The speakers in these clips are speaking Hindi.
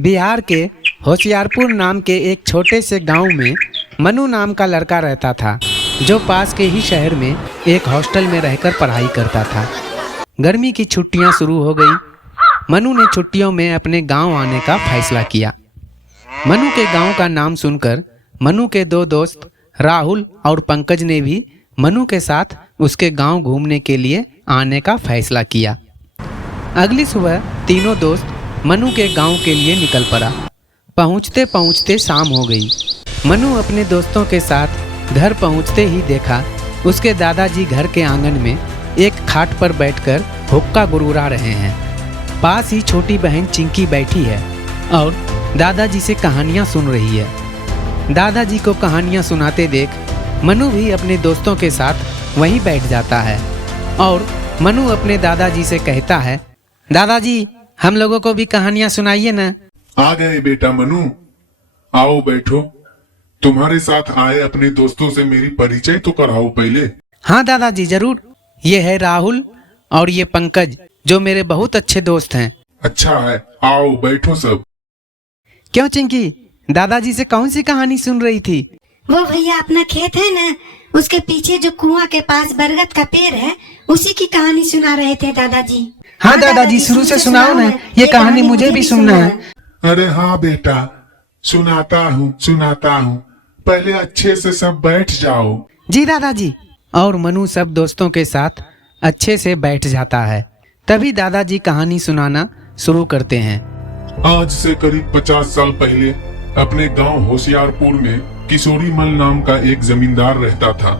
बिहार के होशियारपुर नाम के एक छोटे से गांव में मनु नाम का लड़का रहता था, जो पास के ही शहर में एक हॉस्टल में रहकर पढ़ाई करता था। गर्मी की छुट्टियां शुरू हो गई। मनु ने छुट्टियों में अपने गांव आने का फैसला किया। मनु के गांव का नाम सुनकर मनु के दो दोस्त राहुल और पंकज ने भी मनु के साथ उसके गांव घूमने के लिए आने का फैसला किया। अगली सुबह तीनों दोस्त मनु के गांव के लिए निकल पड़ा। पहुंचते पहुंचते शाम हो गई। मनु अपने दोस्तों के साथ घर पहुंचते ही देखा उसके दादाजी घर के आंगन में एक खाट पर बैठकर हुक्का गुरगुरा रहे हैं। पास ही छोटी बहन चिंकी बैठी है और दादाजी से कहानियां सुन रही है। दादाजी को कहानियां सुनाते देख मनु भी अपने दोस्तों के साथ वहीं बैठ जाता है और मनु अपने दादाजी से कहता है, दादाजी हम लोगों को भी कहानियां सुनाइए ना। आ गए बेटा मनु, आओ बैठो। तुम्हारे साथ आए अपने दोस्तों से मेरी परिचय तो कराओ पहले। हाँ दादाजी जरूर। ये है राहुल और ये पंकज, जो मेरे बहुत अच्छे दोस्त हैं। अच्छा है, आओ बैठो सब। क्यों चिंकी, दादाजी से कौन सी कहानी सुन रही थी? वो भैया अपना खेत है ना, उसके पीछे जो कुआं के पास बरगद का पेड़ है, उसी की कहानी सुना रहे थे दादाजी। हाँ दादाजी शुरू से सुनाओ ना, ये कहानी मुझे भी सुनना है। अरे हाँ बेटा, सुनाता हूँ। पहले अच्छे से सब बैठ जाओ। जी दादाजी। और मनु सब दोस्तों के साथ अच्छे से बैठ जाता है। तभी दादाजी कहानी सुनाना शुरू करते हैं। आज से करीब 50 साल पहले अपने गांव होशियारपुर में किशोरी मल नाम का एक जमींदार रहता था,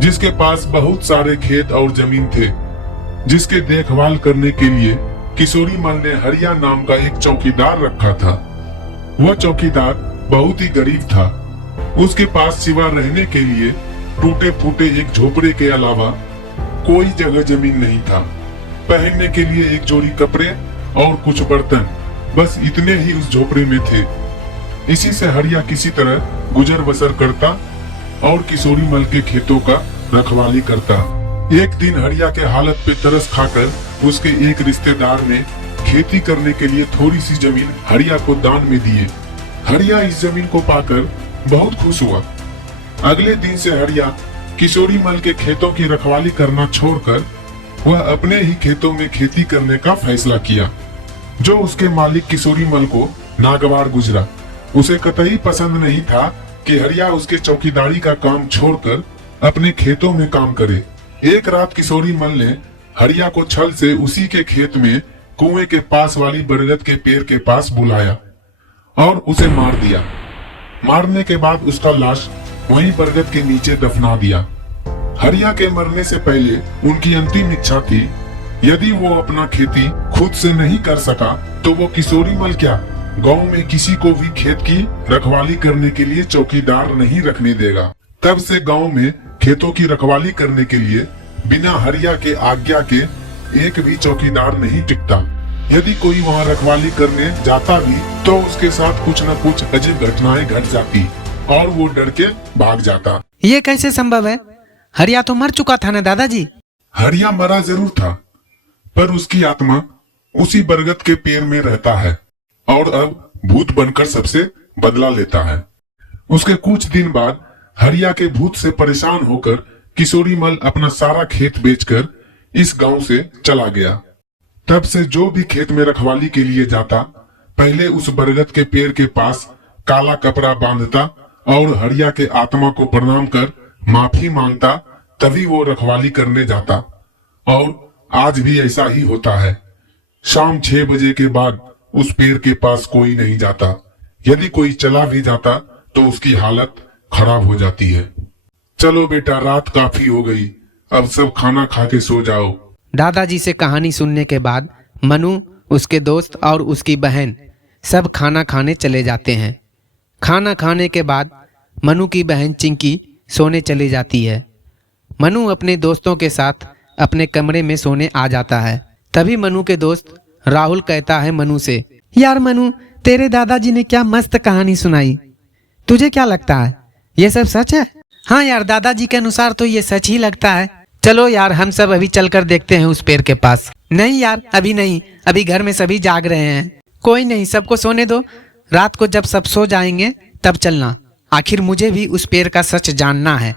जिसके पास बहुत सारे खेत और जमीन थे, जिसके देखभाल करने के लिए किशोरी मल ने हरिया नाम का एक चौकीदार रखा था। वह चौकीदार बहुत ही गरीब था। उसके पास सिवा रहने के लिए टूटे फूटे एक झोपड़े के अलावा कोई जगह जमीन नहीं था। पहनने के लिए एक जोड़ी कपड़े और कुछ बर्तन, बस इतने ही उस झोपड़े में थे। इसी से हरिया किसी तरह गुजर बसर करता और किशोरी मल के खेतों का रखवाली करता। एक दिन हरिया के हालत पे तरस खाकर उसके एक रिश्तेदार ने खेती करने के लिए थोड़ी सी जमीन हरिया को दान में दिए। हरिया इस जमीन को पाकर बहुत खुश हुआ। अगले दिन से हरिया किशोरी मल के खेतों की रखवाली करना छोड़कर वह अपने ही खेतों में खेती करने का फैसला किया, जो उसके मालिक किशोरी मल को नागवार गुजरा। उसे कतई पसंद नहीं था कि हरिया उसके चौकीदारी का काम छोड़कर अपने खेतों में काम करे। एक रात किशोरी मल ने हरिया को छल से उसी के खेत में कुएं के पास वाली बरगद के पेड़ के पास बुलाया और उसे मार दिया। मारने के बाद उसका लाश वहीं बरगद के नीचे दफना दिया। हरिया के मरने से पहले उनकी अंतिम इच्छा थी, यदि वो अपना खेती खुद से नहीं कर सका तो वो किशोरी मल क्या गांव में किसी को भी खेत की रखवाली करने के लिए चौकीदार नहीं रखने देगा। तब से गांव में खेतों की रखवाली करने के लिए बिना हरिया के आज्ञा के एक भी चौकीदार नहीं टिकता। यदि कोई वहां रखवाली करने जाता भी तो उसके साथ कुछ न कुछ अजीब घटनाएं घट जाती और वो डर के भाग जाता। ये कैसे संभव है? हरिया तो मर चुका था ना दादाजी। हरिया मरा जरूर था, पर उसकी आत्मा उसी बरगद के पेड़ में रहता है और अब भूत बनकर सबसे बदला लेता है। उसके कुछ दिन बाद हरिया के भूत से परेशान होकर किशोरी मल अपना सारा खेत बेचकर इस गांव से चला गया। तब से जो भी खेत में रखवाली के लिए जाता, पहले उस बरगद के पेड़ के पास काला कपड़ा बांधता और हरिया के आत्मा को प्रणाम कर माफी मांगता, तभी वो रखवाली करने जाता। और आज भी ऐसा ही होता है। शाम 6 बजे के बाद उस पेड़ के पास कोई नहीं जाता। यदि कोई चला भी जाता तो उसकी हालत खराब हो जाती है। चलो बेटा, रात काफी हो गई, अब सब खाना खा के सो जाओ। दादाजी से कहानी सुनने के बाद मनु, उसके दोस्त और उसकी बहन सब खाना खाने चले जाते हैं। खाना खाने के बाद मनु की बहन चिंकी सोने चली जाती है। मनु अपने दोस्तों के साथ अपने कमरे में सोने आ जाता है। तभी मनु के दोस्त राहुल कहता है मनु से, यार मनु, तेरे दादाजी ने क्या मस्त कहानी सुनाई। तुझे क्या लगता है, ये सब सच है? हाँ यार, दादाजी के अनुसार तो ये सच ही लगता है। चलो यार, हम सब अभी चलकर देखते हैं उस पेड़ के पास। नहीं यार, अभी नहीं, अभी घर में सभी जाग रहे हैं। कोई नहीं, सबको सोने दो। रात को जब सब सो जाएंगे तब चलना। आखिर मुझे भी उस पेड़ का सच जानना है।